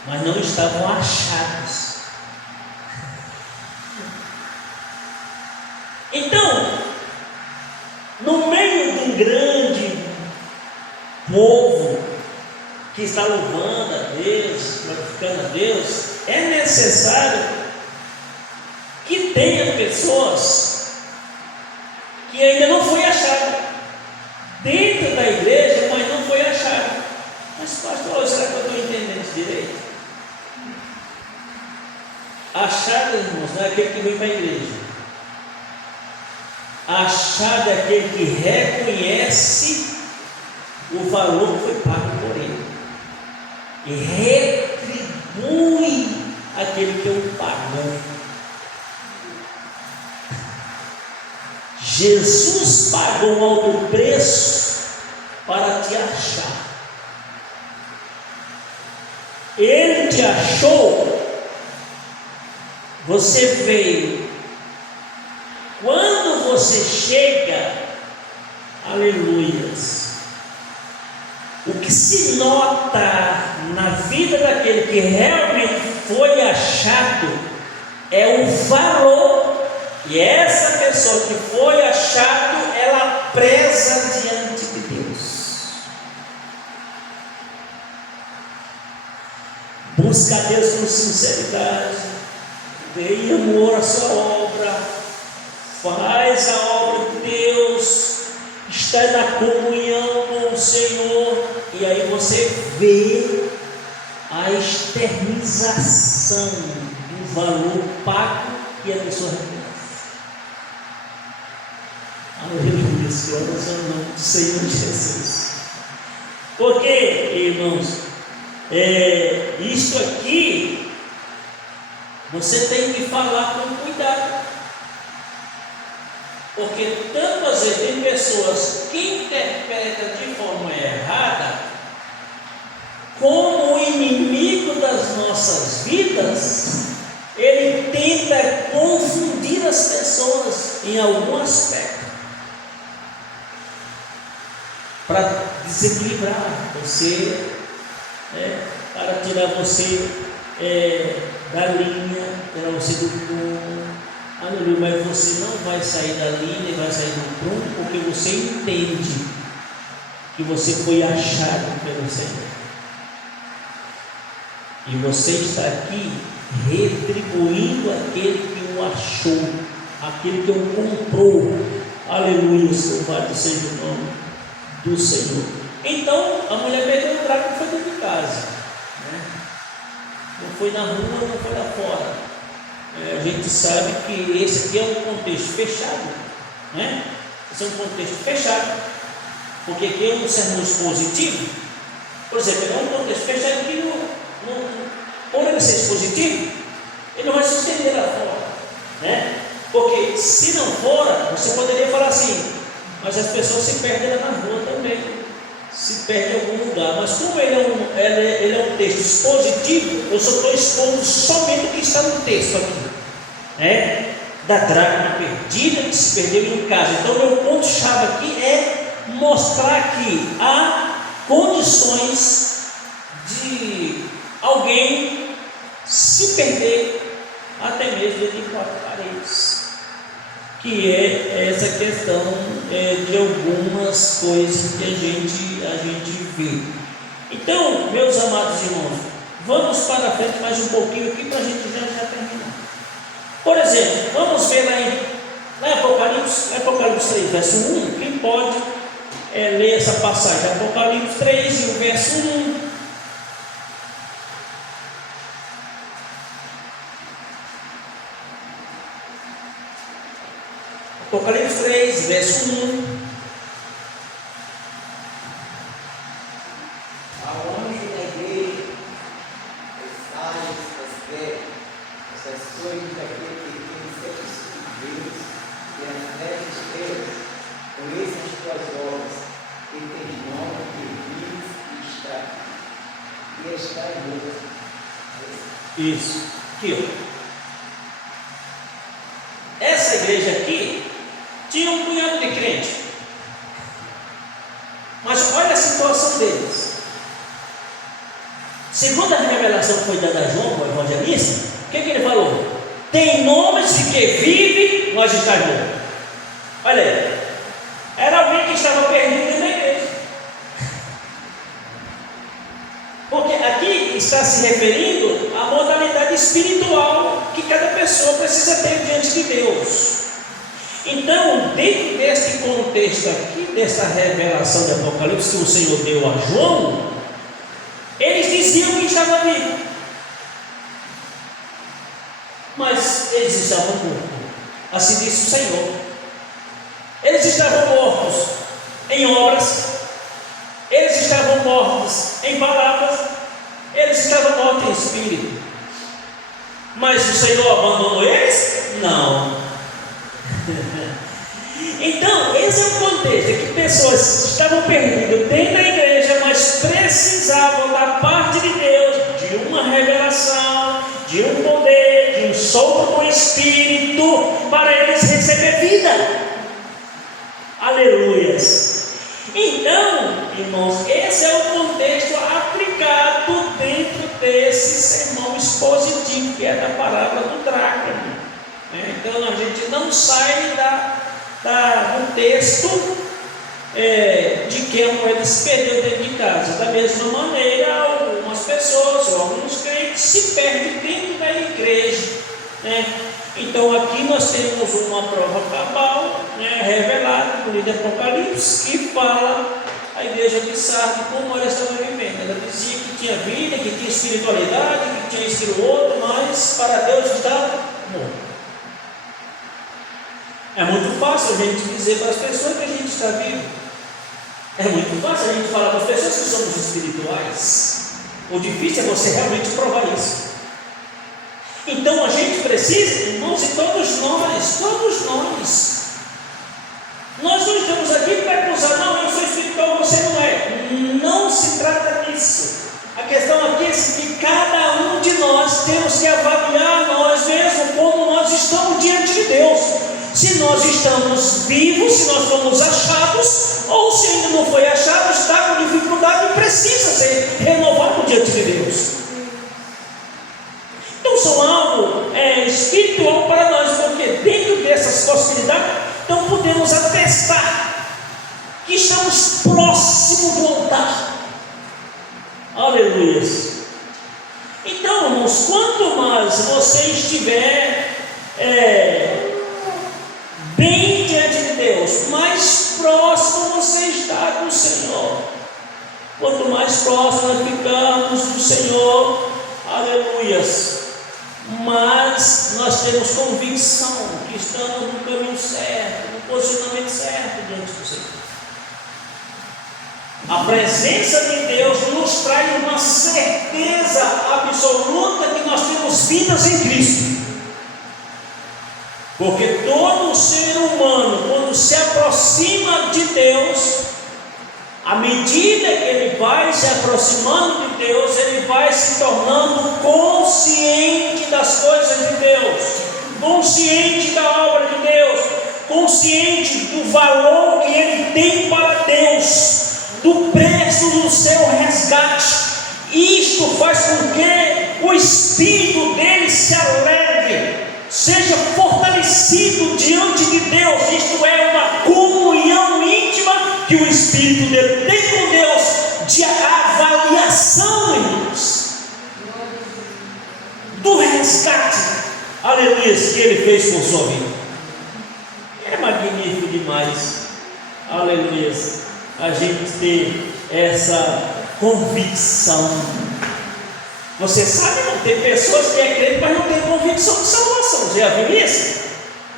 mas não estavam achados. Então, no meio de um grande povo que está louvando a Deus, glorificando a Deus, é necessário que tenha pessoas que ainda não foi achado dentro da igreja, mas não foi achado. Mas pastor, será que eu estou entendendo isso direito? Achado, irmãos, não é aquele que vem para a igreja. Achado é aquele que reconhece o valor que foi pago por ele e retribui aquele que o pagou. Jesus pagou um alto preço para te achar. Ele te achou. Você veio. Quando você chega, aleluias, o que se nota na vida daquele que realmente foi achado é o valor. E essa pessoa que foi achado, ela preza diante de Deus. Busca a Deus com sinceridade, vê em amor a sua obra, faz a obra de Deus, está na comunhão com o Senhor, e aí você vê a externização do valor pago que a pessoa reconhece. Aleluia, glórias ao nome do Senhor Jesus. Porque, irmãos, isto aqui você tem que falar com cuidado, porque tantas vezes tem pessoas que interpretam de forma errada como o inimigo das nossas vidas. Ele tenta confundir as pessoas em algum aspecto para desequilibrar você, para tirar você da linha, tirar você do prumo. Aleluia, mas você não vai sair da linha e vai sair do prumo, porque você entende que você foi achado pelo Senhor, e você está aqui retribuindo aquele que o achou, aquele que o comprou. Aleluia, louvado seja o nome do Senhor. Então a mulher perdeu o trago, foi dentro de casa, não foi na rua, não foi lá fora. A gente sabe que esse aqui é um contexto fechado, esse é um contexto fechado, porque aqui é um sermão expositivo. Por exemplo, é um contexto fechado que por ele ser expositivo, ele não vai se estender lá fora, Porque se não for, você poderia falar assim, mas as pessoas se perdem lá na rua também, se perdem em algum lugar. Mas como ele é um texto expositivo, eu só estou expondo somente o que está no texto aqui, né? Da dracma perdida que se perdeu em casa. Então meu ponto-chave aqui é mostrar que há condições de alguém se perder até mesmo dentro de quatro paredes, que é essa questão de algumas coisas que a gente vê. Então, meus amados irmãos, vamos para frente mais um pouquinho aqui para a gente já terminar. Por exemplo, vamos ver lá em Apocalipse 3, verso 1. Quem pode ler essa passagem? Apocalipse 3 e o verso 1. Apocalipse 3, verso 1. Ao anjo da igreja, os sábios, as velhas, as ações daquele que tem os sete Deus e as 10 estrelas, conheça as tuas obras, que tens nome que vives e está morto. Isso, aqui ó. Essa igreja aqui tinha um punhado de crente, mas olha a situação deles. Segundo a revelação que foi dada a João, o evangelista, o que ele falou? Tem nomes de que vive, nós estamos mortos. Olha aí, era alguém que estava perdido dentro da igreja, porque aqui está se referindo à modalidade espiritual que cada pessoa precisa ter diante de Deus. Então, dentro deste contexto aqui, desta revelação de Apocalipse que o Senhor deu a João, eles diziam que estava vivo, mas eles estavam mortos. Assim disse o Senhor. Eles estavam mortos em obras, eles estavam mortos em palavras, eles estavam mortos em espírito. Mas o Senhor abandonou eles? Não. Então, esse é o contexto, é que pessoas estavam perdidas dentro da igreja, mas precisavam da parte de Deus, de uma revelação, de um poder, de um sopro do Espírito, para eles receber vida. Aleluias. Então, irmãos, esse é o contexto aplicado dentro desse sermão expositivo, que é da parábola do dracma. Então a gente não sai do texto de que a moeda se perdeu dentro de casa. Da mesma maneira, algumas pessoas ou alguns crentes se perdem dentro da igreja, né? Então aqui nós temos uma prova cabal, né, revelada no livro de Apocalipse, que fala a igreja de Sardes como ela estava vivendo. Ela dizia que tinha vida, que tinha espiritualidade, que tinha isso e o outro, mas para Deus estava morto. É muito fácil a gente dizer para as pessoas que a gente está vivo. É muito fácil a gente falar para as pessoas que somos espirituais. O difícil é você realmente provar isso. Então a gente precisa, irmãos, e todos nós não estamos aqui para acusar, não, eu sou espiritual, você não é. Não se trata disso. A questão aqui é que cada um de nós temos que avaliar nós mesmos como nós estamos diante de Deus. Se nós estamos vivos, se nós fomos achados, ou se ainda não foi achado, está com dificuldade e precisa ser renovado diante de Deus. Então são algo espiritual para nós, porque dentro dessas possibilidades, então podemos atestar que estamos próximos do altar. Aleluia. Então, irmãos, quanto mais você estiver bem diante de Deus, mais próximo você está do Senhor. Quanto mais próximo nós ficamos do Senhor, aleluias, mas nós temos convicção que estamos no caminho certo, no posicionamento certo diante do Senhor. A presença de Deus nos traz uma certeza absoluta que nós temos vidas em Cristo. Porque todo ser humano, quando se aproxima de Deus, à medida que ele vai se aproximando de Deus, ele vai se tornando consciente das coisas de Deus, consciente da obra de Deus, consciente do valor que ele tem para Deus, do preço do seu resgate. Isto faz com que o espírito dele se alegre, seja fortalecido diante de Deus. Isto é uma comunhão íntima que o espírito dele tem com Deus, de avaliação, irmãos, do resgate, aleluia, que ele fez com sua vida. É magnífico demais, aleluia, a gente ter essa convicção. Você sabe, não tem pessoas que é crente, mas não tem convicção de salvação. Você já viu isso?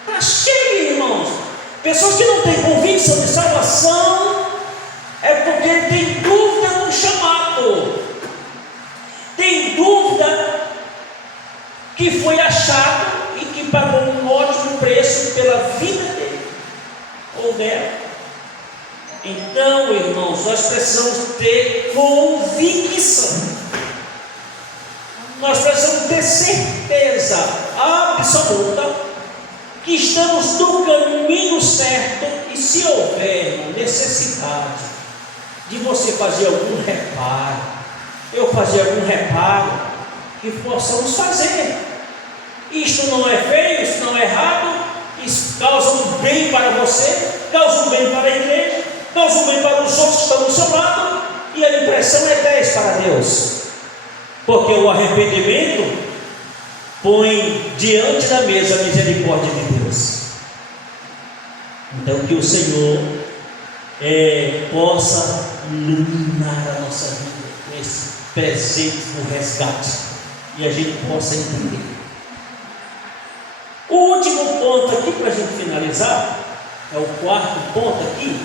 Está cheio, irmãos. Pessoas que não têm convicção de salvação é porque tem dúvida no chamado, tem dúvida que foi achado e que pagou um ótimo preço pela vida dele ou dela. Então, irmãos, nós precisamos ter convicção. Nós precisamos ter certeza absoluta que estamos no caminho certo. E se houver uma necessidade de você fazer algum reparo, eu fazer algum reparo, que possamos fazer. Isto não é feio, isso não é errado, isso causa um bem para você, causa um bem para a igreja, causa um bem para os outros que estão do seu lado, e a impressão é 10 para Deus. Porque o arrependimento põe diante da mesa a misericórdia de Deus. Então que o Senhor possa iluminar a nossa vida com esse presente do resgate, e a gente possa entender. O último ponto aqui para a gente finalizar, é o quarto ponto aqui,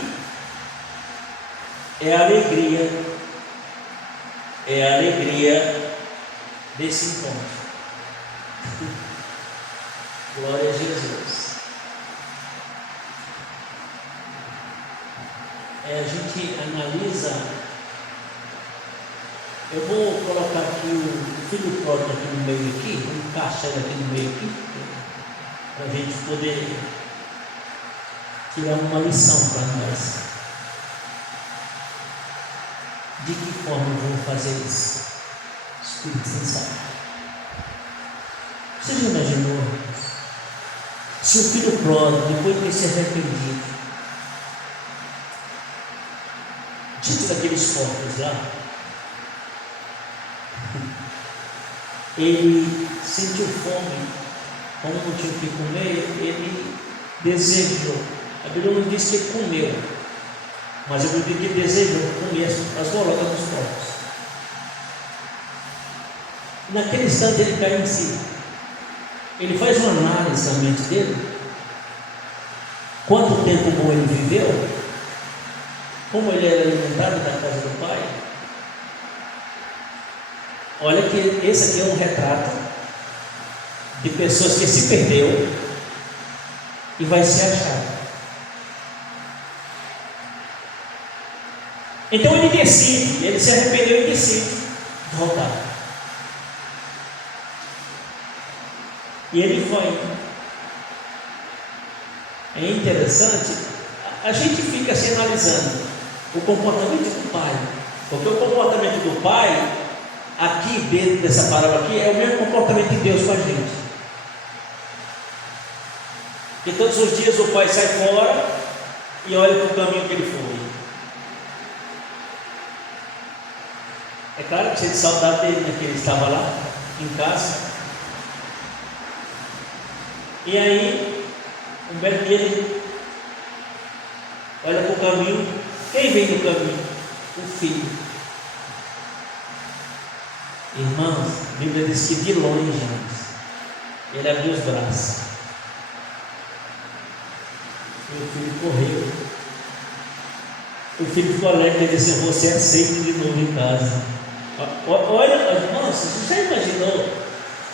é a alegria. É a alegria desse encontro. Glória a Jesus. A gente analisa. Eu vou colocar aqui o filho pródigo aqui no meio aqui, vou encaixar ele aqui no meio aqui, para a gente poder tirar uma lição para nós. De que forma eu vou fazer isso? Espírito Santo. Você já imaginou se o filho pródigo, depois de ter se arrependido, diante daqueles porcos lá, ele sentiu fome, como não tinha o que comer, ele desejou. A Bíblia não diz que comeu, mas eu digo que desejou comer as bolotas dos porcos. Naquele instante ele cai em si. Ele faz uma análise na mente dele. Quanto tempo bom ele viveu? Como ele era alimentado da casa do pai? Olha que esse aqui é um retrato de pessoas que se perdeu e vai se achar. Então ele decide, ele se arrependeu e decide voltar. E ele foi. É interessante, a gente fica se analisando o comportamento do pai, porque o comportamento do pai, aqui dentro dessa parábola aqui, é o mesmo comportamento de Deus com a gente. E todos os dias o pai sai fora e olha para o caminho que ele foi. É claro que sente saudade dele, né, que ele estava lá em casa. E aí, um belo dia ele olha para o caminho. Quem vem no caminho? O filho. Irmãos, a Bíblia diz que de longe, ele abriu os braços. E o filho correu. O filho ficou alegre e disse: você aceita de novo em casa. Olha, irmãos, você já imaginou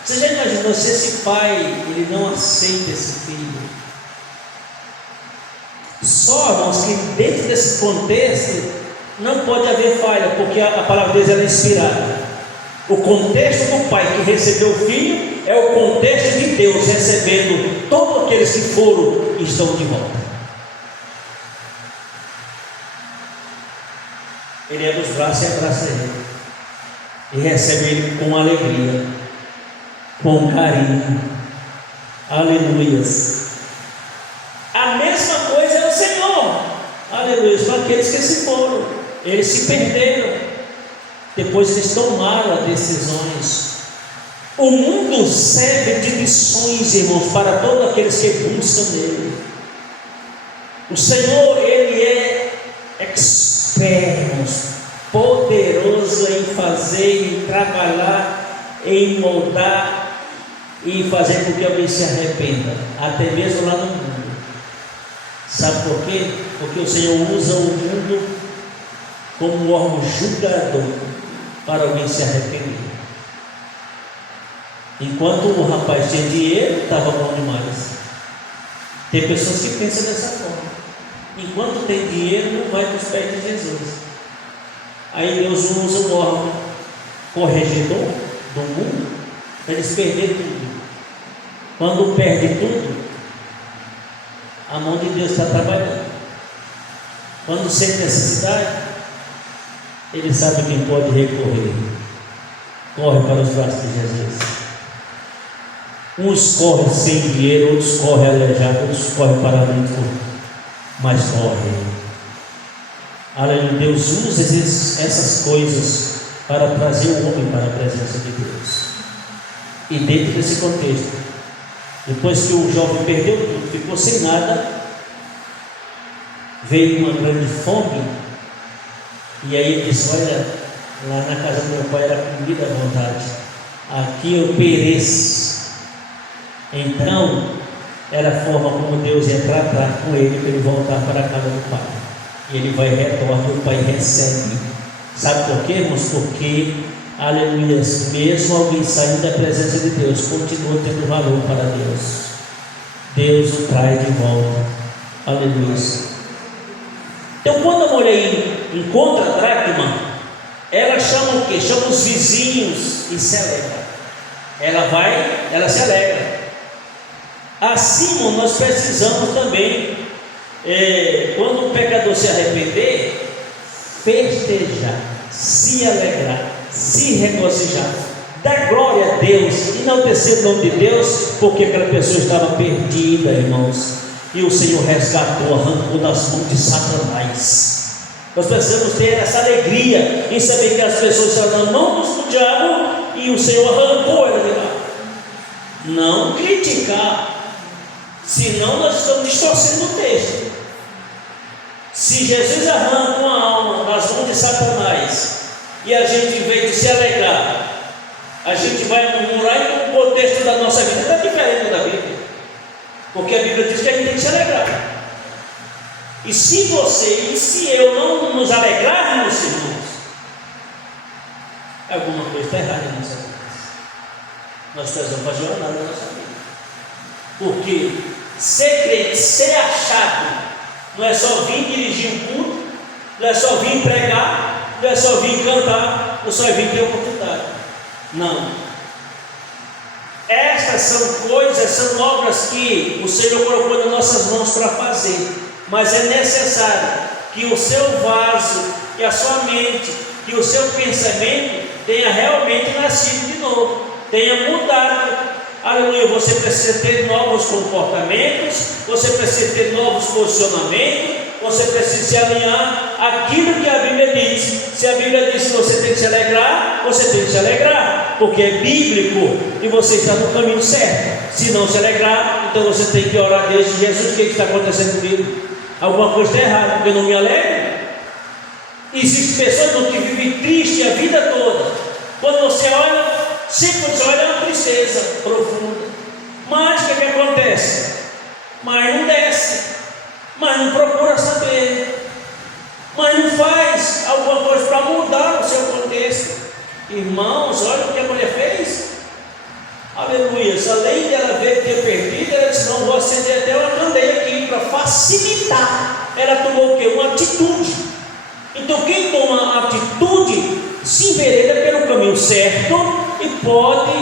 Você já imaginou se esse pai ele não aceita esse filho? Só, irmãos, que dentro desse contexto não pode haver falha, porque a palavra de Deus é inspirada. O contexto do pai que recebeu o filho é o contexto de Deus recebendo todos aqueles que foram e estão de volta. Ele abre os braços e abraça ele, e recebe ele com alegria, com carinho. Aleluias. A mesma coisa é o Senhor, aleluia, para aqueles que se foram, eles se perderam, depois eles tomaram as decisões. O mundo serve de lições, irmãos, para todos aqueles que buscam nele. O Senhor, ele é expert, poderoso em fazer, em trabalhar, em moldar e fazer com que alguém se arrependa, até mesmo lá no mundo. Sabe por quê? Porque o Senhor usa o mundo como um órgão julgador para alguém se arrepender. Enquanto o rapaz tinha dinheiro, estava bom demais. Tem pessoas que pensam dessa forma. Enquanto tem dinheiro, não vai para os pés de Jesus. Aí Deus usa o órgão corregedor do mundo para eles perderem tudo. Quando perde tudo, a mão de Deus está trabalhando. Quando sente necessidade, ele sabe quem pode recorrer. Corre para os braços de Jesus. Uns correm sem dinheiro, outros correm aleijados, outros correm paralíticos, mas correm. Aleluia. Deus usa essas coisas para trazer o homem para a presença de Deus. E dentro desse contexto, depois que o jovem perdeu tudo, ficou sem nada, veio uma grande fome, e aí ele disse: olha, lá na casa do meu pai era comida à vontade, aqui eu pereço. Então era a forma como Deus ia tratar com ele para ele voltar para a casa do pai. E ele vai retornar e o pai recebe. Sabe por quê, irmãos? Porque, aleluia, mesmo alguém saindo da presença de Deus, continua tendo valor para Deus. Deus o traz de volta. Aleluia. Então, quando a mulher encontra a dracma, ela chama o quê? Chama os vizinhos e se alegra. Ela se alegra. Assim, nós precisamos também, quando o pecador se arrepender, festejar, se alegrar, se regozijar, dar glória a Deus, enaltecer o nome de Deus, porque aquela pessoa estava perdida, irmãos, e o Senhor resgatou, arrancou das mãos de Satanás. Nós precisamos ter essa alegria em saber que as pessoas estavam nas mãos do diabo e o Senhor arrancou ela de lá. Não criticar, senão nós estamos distorcendo o texto. Se Jesus arranca uma alma das mãos de Satanás e a gente, em vez de se alegrar, a gente vai murmurar, e o contexto da nossa vida está diferente da Bíblia, porque a Bíblia diz que a gente tem que se alegrar. E se você e se eu não nos alegrarmos, irmãos, alguma coisa está errada na nossa vida. Nós precisamos fazer uma análise na nossa vida, porque ser crente, ser achado, não é só vir dirigir um culto, não é só vir pregar, não é só vir cantar, não é só vir ter oportunidade. Não. Estas são coisas, são obras que o Senhor colocou nas nossas mãos para fazer, mas é necessário que o seu vaso, que a sua mente, que o seu pensamento tenha realmente nascido de novo, tenha mudado. Aleluia. Você precisa ter novos comportamentos, você precisa ter novos posicionamentos, você precisa se alinhar àquilo que a Bíblia diz. Se a Bíblia diz que você tem que se alegrar, você tem que se alegrar, porque é bíblico e você está no caminho certo. Se não se alegrar, então você tem que orar a Deus: Jesus, o que está acontecendo comigo? Alguma coisa está errada, porque eu não me alegro. Existem pessoas que vivem triste a vida toda. Quando você olha, sempre você olha, é uma tristeza profunda. Mas o que acontece? Mas não desce, mas não procura saber, mas não faz alguma coisa para mudar o seu contexto. Irmãos, olha o que a mulher fez. Aleluia. Além dela ver que tinha perdido, ela disse: não, vou acender até uma candeia aqui para facilitar. Ela tomou o quê? Uma atitude. Então quem toma atitude se envereda pelo caminho certo e pode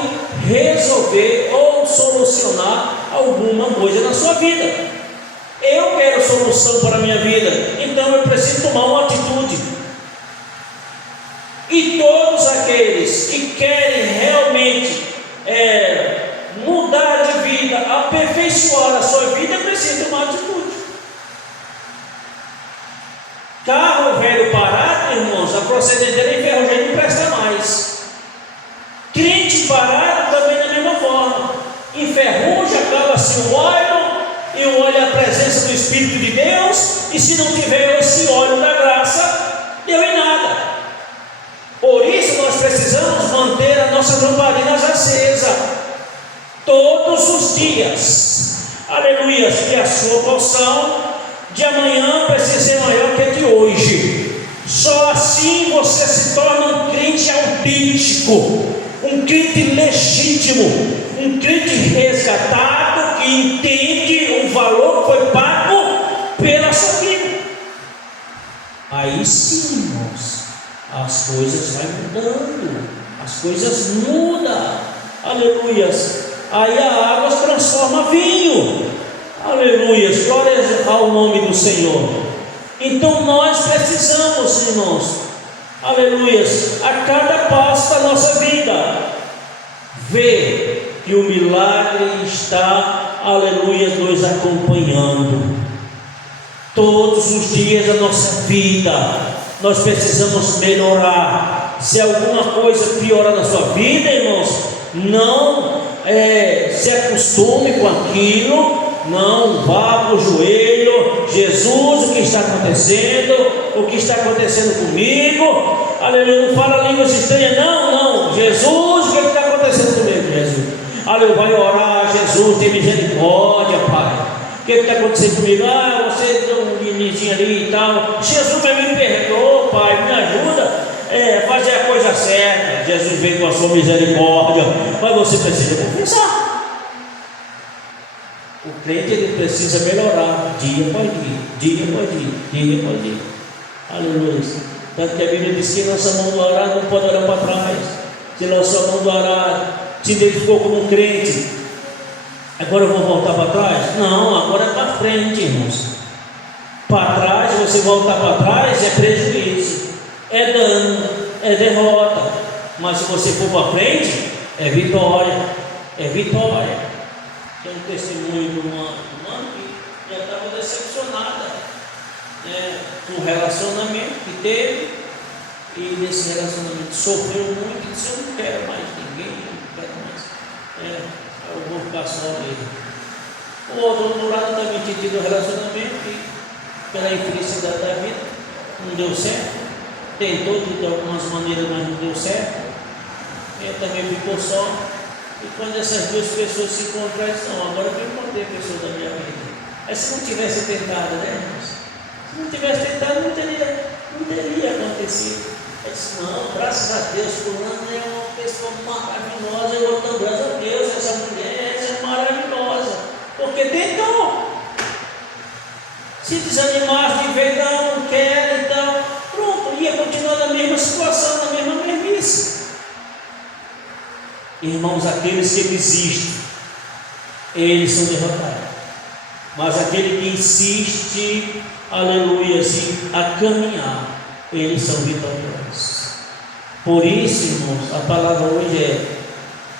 resolver ou solucionar alguma coisa na sua vida. Eu quero solução para a minha vida, então eu preciso tomar uma atitude. E todos aqueles que querem realmente mudar de vida, aperfeiçoar a sua vida, precisam tomar atitude. Carro velho parado, irmãos, a procedência dele é enferrujante, não presta mais. Crente parado também da mesma forma, enferruja, acaba-se o óleo, e o óleo é a presença do Espírito de Deus, e se não tiver esse óleo da graça, deu em nada. Por isso nós precisamos manter as nossas lamparinas acesas todos os dias. Aleluia. Que a sua porção de amanhã precisa ser maior que a de hoje. Só assim você se torna um crente autêntico, um crente legítimo, um crente resgatado, que entende o valor que foi pago pela sua vida. Aí sim, irmãos, as coisas vão mudando, as coisas mudam. Aleluias. Aí a água se transforma em vinho. Aleluias, glória ao nome do Senhor. Então nós precisamos, irmãos, aleluias, a cada passo da nossa vida, ver que o milagre está, aleluias, nos acompanhando. Todos os dias da nossa vida, nós precisamos melhorar. Se alguma coisa piorar na sua vida, irmãos, não se acostume com aquilo. Não vá para o joelho: Jesus, o que está acontecendo? O que está acontecendo comigo? Aleluia. Não fala línguas estranhas, não. Jesus, o que está acontecendo comigo, Jesus? Aleluia. Vai orar: Jesus, tem misericórdia, Pai. O que está acontecendo comigo? Você é um meninozinho ali e tal. Jesus, me perdoa, Pai, me ajuda a fazer a coisa certa. Jesus vem com a sua misericórdia, mas você precisa confessar. O crente, ele precisa melhorar dia após dia, dia após dia. Aleluia. Tanto que a Bíblia diz que nossa mão do arado não pode olhar para trás. Se nossa mão do arado se identificou como um crente, agora eu vou voltar para trás? Não, agora é para frente, irmãos. Para trás, você voltar para trás é prejuízo, é dano, é derrota. Mas se você for para frente, é vitória, é vitória. Tem um testemunho de uma irmã que já estava decepcionada, com o relacionamento que teve, e nesse relacionamento sofreu muito e disse: eu não quero mais ninguém, não quero mais, eu vou ficar só mesmo. O outro do lado também tinha tido um relacionamento e, pela infelicidade da vida, não deu certo, tentou de algumas maneiras, mas não deu certo, ele também ficou só. E quando essas duas pessoas se encontraram, não, agora eu encontrei a pessoa da minha vida. Aí se não tivesse tentado, né, irmãos? Se não tivesse tentado, não teria acontecido. Eu disse: não, graças a Deus, fulano é uma pessoa maravilhosa. Eu vou dar graças a Deus, essa mulher é maravilhosa, porque tentou. Se desanimasse de ver, não quero, então pronto, ia continuar na mesma situação, na mesma mesmice. Irmãos, aqueles que desistem, eles são derrotados. Mas aquele que insiste, aleluia, a caminhar, eles são vitoriosos. Por isso, irmãos, a palavra hoje é: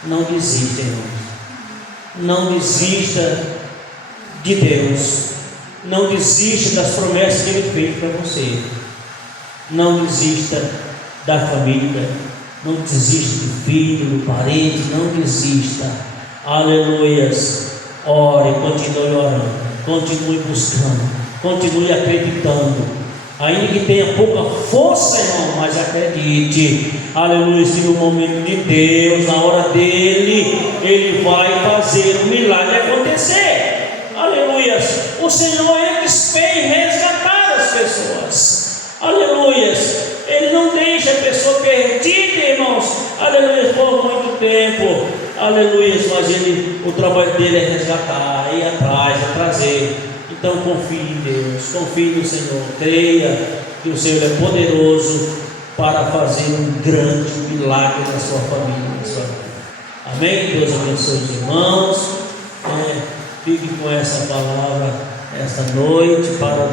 não desista, irmãos. Não desista de Deus. Não desista das promessas que Ele fez para você. Não desista da família. Não desista do filho, do parente, não desista. Aleluias. Ore, continue orando, continue buscando, continue acreditando. Ainda que tenha pouca força, irmão, mas acredite. Aleluia. Se no momento de Deus, na hora dele, Ele vai fazer o milagre acontecer. Aleluia. O Senhor é que vem resgatar as pessoas. Aleluia. Ele não deixa a pessoa perdida, irmãos, aleluia, por muito tempo. aleluia, mas o trabalho dele é resgatar, ir atrás, é trazer. Então confie em Deus, confie no Senhor, creia que o Senhor é poderoso para fazer um grande milagre na sua família, na sua vida. Amém? Deus abençoe os irmãos. Fique com essa palavra esta noite para